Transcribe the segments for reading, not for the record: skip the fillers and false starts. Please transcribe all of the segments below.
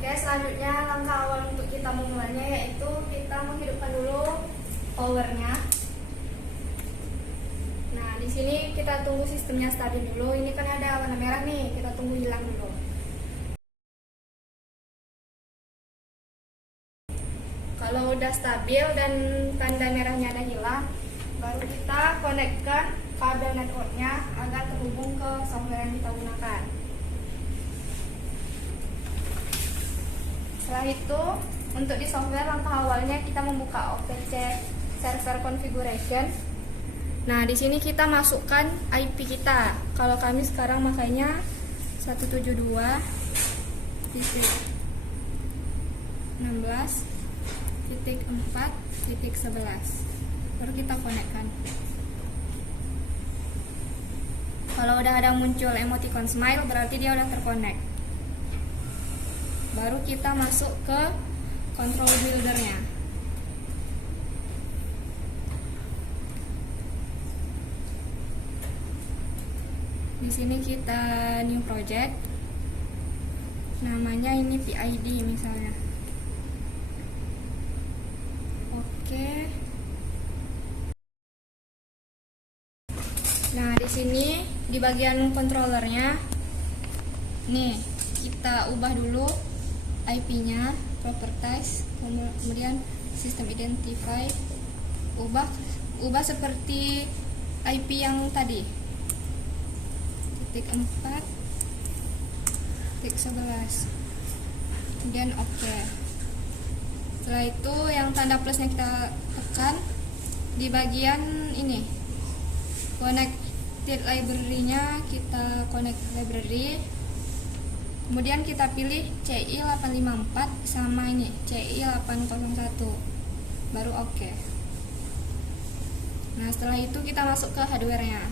Oke, selanjutnya langkah awal untuk kita memulainya yaitu kita menghidupkan dulu powernya. Nah, di sini kita tunggu sistemnya stabil dulu. Ini kan ada warna merah nih, kita tunggu hilang dulu. Kalau udah stabil dan tanda merahnya ada hilang, baru kita konekkan kabel networknya agar terhubung ke software yang kita gunakan. Setelah itu, untuk di software langkah awalnya kita membuka OPC server configuration. Nah, di sini kita masukkan IP kita. Kalau kami sekarang makanya 172.16.4.11. Baru kita konekkan. Kalau udah ada muncul emoticon smile, berarti dia udah terkonek. Baru kita masuk ke control buildernya. Di sini kita new project, namanya ini PID misalnya. Oke. Nah, di sini di bagian controllernya, nih kita ubah dulu IP-nya, properties, kemudian system identify, ubah seperti IP yang tadi, .4.11, kemudian oke. Setelah itu yang tanda plusnya kita tekan di bagian ini, connected library-nya, kita connect library. Kemudian kita pilih CI 854 sama ini CI 801, baru oke. Nah, setelah itu kita masuk ke hardware-nya.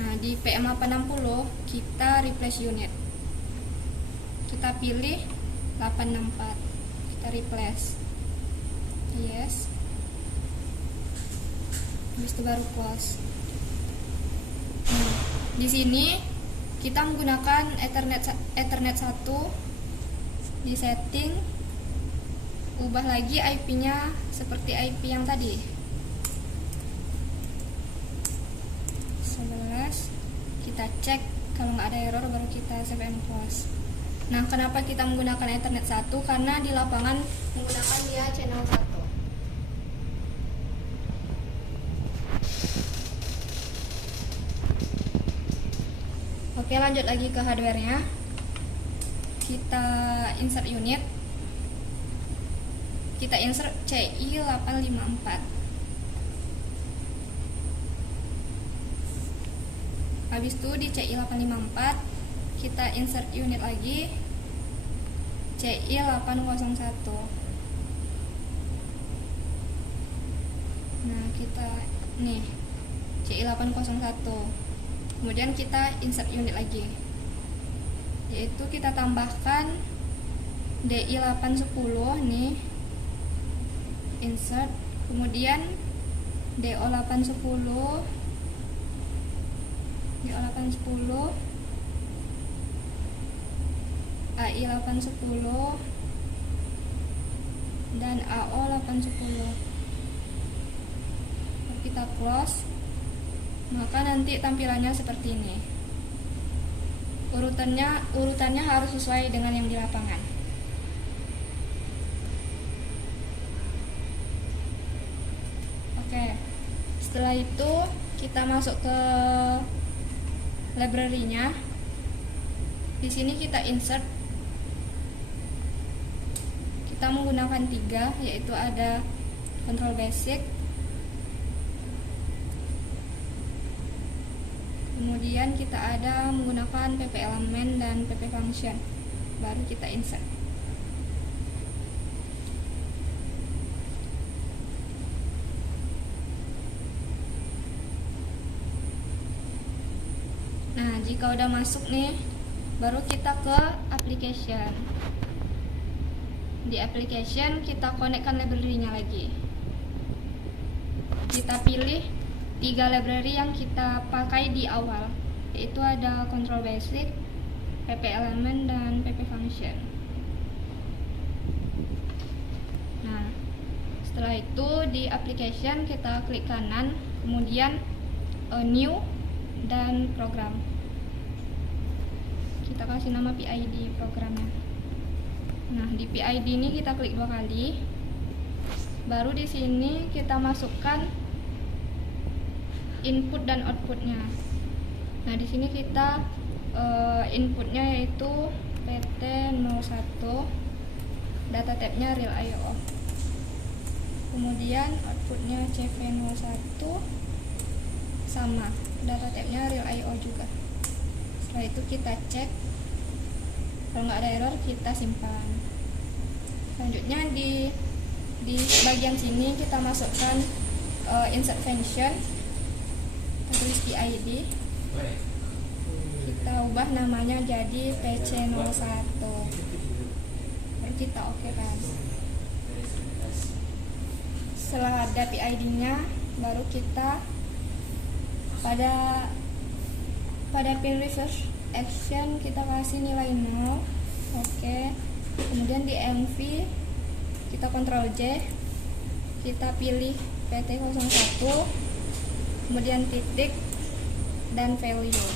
Nah, di PM860 kita replace unit. Kita pilih 864, kita replace. Yes. Habis itu baru close. Nah, di sini kita menggunakan Ethernet 1 di setting, ubah lagi IP-nya seperti IP yang tadi 11. Kita cek, kalau nggak ada error baru kita save and close. Nah, kenapa kita menggunakan Ethernet 1? Karena di lapangan menggunakan dia channel 1. Oke, lanjut lagi ke hardware-nya. Kita insert unit. Kita insert CI 854. Habis itu di CI 854 kita insert unit lagi, CI 801. Nah, kita nih CI 801. Kemudian kita insert unit lagi, yaitu kita tambahkan DI 810 nih, insert, kemudian DO 810, AI 810, dan AO 810. Kita close. Maka nanti tampilannya seperti ini. Urutannya harus sesuai dengan yang di lapangan. Oke. Setelah itu kita masuk ke library-nya. Di sini kita insert. Kita menggunakan 3, yaitu ada control basic, kemudian kita ada menggunakan PP element dan PP function, baru kita insert. Nah, jika udah masuk nih, baru kita ke application. Di application kita konekkan library-nya lagi. Kita pilih 3 library yang kita pakai di awal, yaitu ada control basic, PP element, dan PP function. itu di application kita klik kanan, kemudian new dan program. Kita kasih nama PID programnya. Nah, di PID ini kita klik 2 kali. Baru di sini kita masukkan input dan outputnya. Nah, di sini kita inputnya yaitu PT01, data type-nya real IO. Kemudian outputnya CV01 sama, data type-nya real IO juga. Setelah itu kita cek, kalau nggak ada error kita simpan. Selanjutnya di bagian sini kita masukkan insert function, kita tulis PID, kita ubah namanya jadi PC01, baru kita oke kan. Setelah ada PID-nya, baru kita pada pin reverse action kita kasih nilai 0. Oke. Kemudian di MV kita Ctrl J, kita pilih PT01, kemudian titik dan value,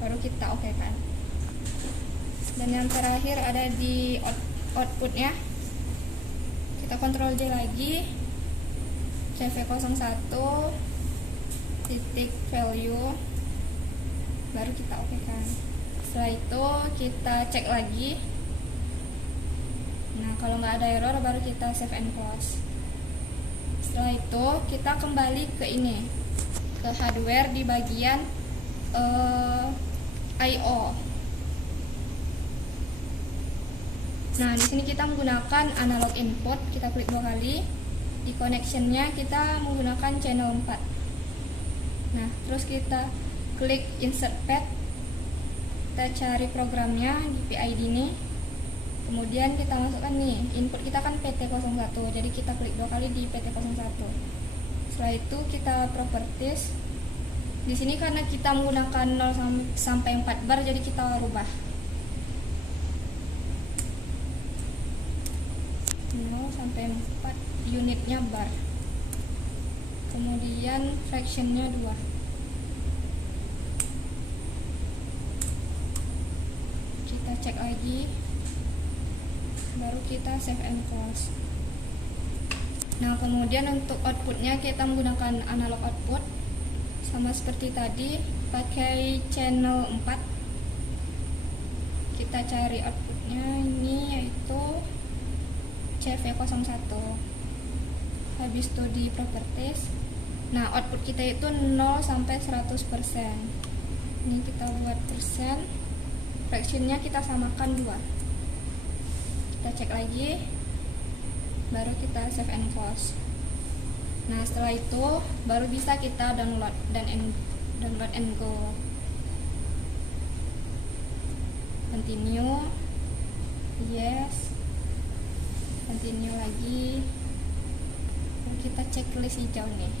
baru kita oke kan. Dan yang terakhir ada di outputnya, kita Ctrl J lagi, CV01 titik value, baru kita oke kan. Setelah itu kita cek lagi. Nah, kalau nggak ada error baru kita save and close. Setelah itu kita kembali ke ini, ke hardware di bagian I/O. Nah, di sini kita menggunakan analog input, kita klik 2 kali. Di connectionnya kita menggunakan channel 4. Nah, terus kita klik insert path, kita cari programnya di PID ini, kemudian kita masukkan nih, input kita kan PT01, jadi kita klik 2 kali di PT01. Setelah itu kita properties, di sini karena kita menggunakan 0 sampai 4 bar, jadi kita rubah 0 sampai 4 unitnya bar, kemudian fractionnya 2. Kita cek lagi, baru kita save and close. Nah, kemudian untuk outputnya kita menggunakan analog output, sama seperti tadi, pakai channel 4. Kita cari outputnya, ini yaitu CV01. Habis itu di properties. Nah, output kita itu 0 sampai 100%. Ini kita buat persen, fractionnya kita samakan 2. Kita cek lagi, baru kita save and close. Nah, setelah itu baru bisa kita download and go. Continue, yes, continue lagi. Lalu kita cek list hijau nih.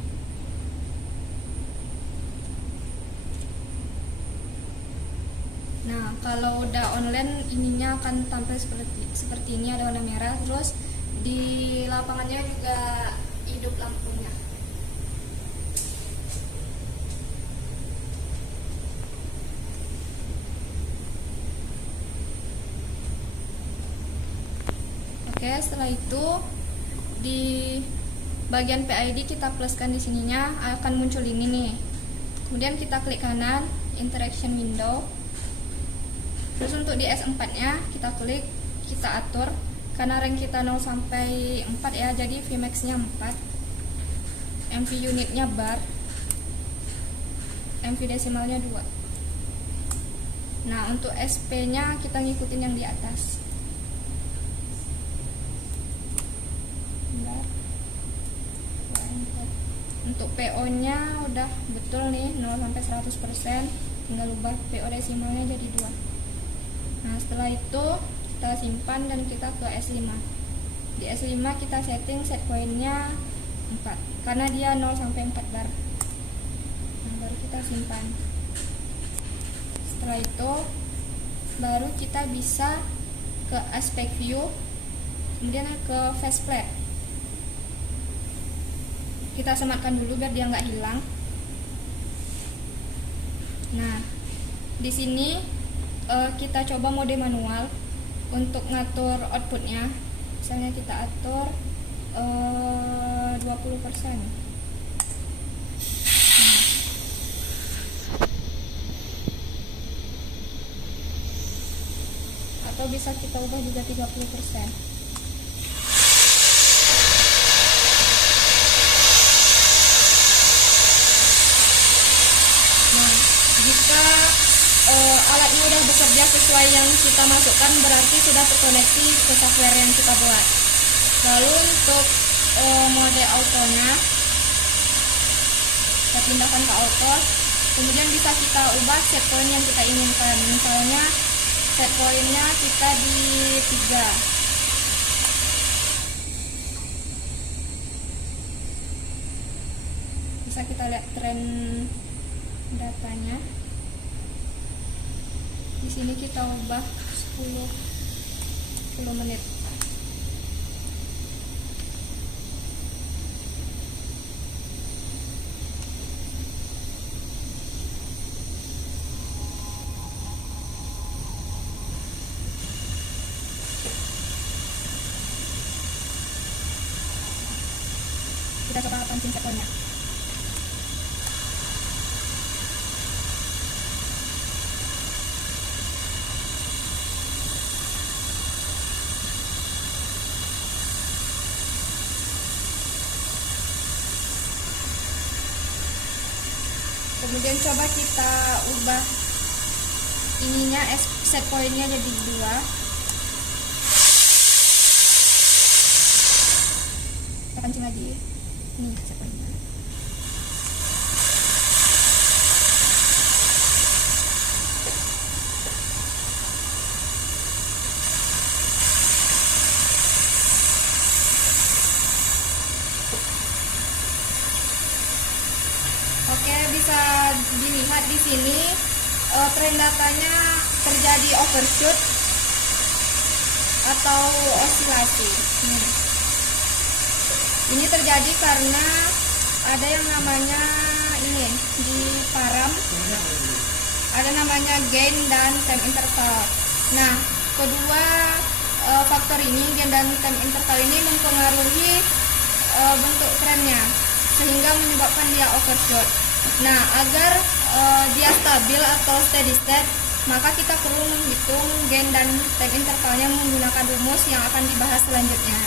Nah, kalau udah online ininya akan tampil seperti ini, ada warna merah, terus di lapangannya juga hidup lampunya. Oke, setelah itu di bagian PID kita pluskan di sininya, akan muncul ini nih. Kemudian kita klik kanan, interaction window. Terus untuk di S4 nya kita klik, kita atur, karena rank kita 0 sampai 4 ya, jadi Vmax nya 4, MV unitnya bar, MV desimalnya 2. Nah, untuk SP nya kita ngikutin yang di atas. Untuk PO nya udah betul nih, 0 sampai 100%, tinggal ubah PO desimalnya jadi 2. Nah, setelah itu kita simpan dan kita ke S5. Di S5 kita setting set point-nya 4 karena dia 0 sampai 4 bar. Nah, baru kita simpan. Setelah itu baru kita bisa ke aspect view, kemudian ke faceplate. kita sematkan dulu biar dia nggak hilang. Nah, di sini kita coba mode manual untuk ngatur outputnya. Misalnya kita atur 20%. Atau bisa kita ubah juga 30%. Nah, jika alatnya udah bekerja sesuai yang kita masukkan, berarti sudah terkoneksi ke software yang kita buat. Lalu untuk mode autonya kita pindahkan ke auto, kemudian bisa kita ubah set point yang kita inginkan. Misalnya set pointnya kita di 3. Bisa kita lihat tren datanya. Di sini kita ubah 10 menit. Kita coba pancing set point-nya. Kemudian coba kita ubah ininya, set point-nya jadi 2. Kita pancing lagi. Nih set point-nya. Oke, bisa dilihat di sini tren datanya terjadi overshoot atau osilasi. Ini terjadi karena ada yang namanya ini di param, ada namanya gain dan time interval. Nah, kedua faktor ini, gain dan time interval ini mempengaruhi bentuk trennya, sehingga menyebabkan dia overshoot. Nah, agar dia stabil atau steady state, maka kita perlu menghitung gain dan time intervalnya menggunakan rumus yang akan dibahas selanjutnya.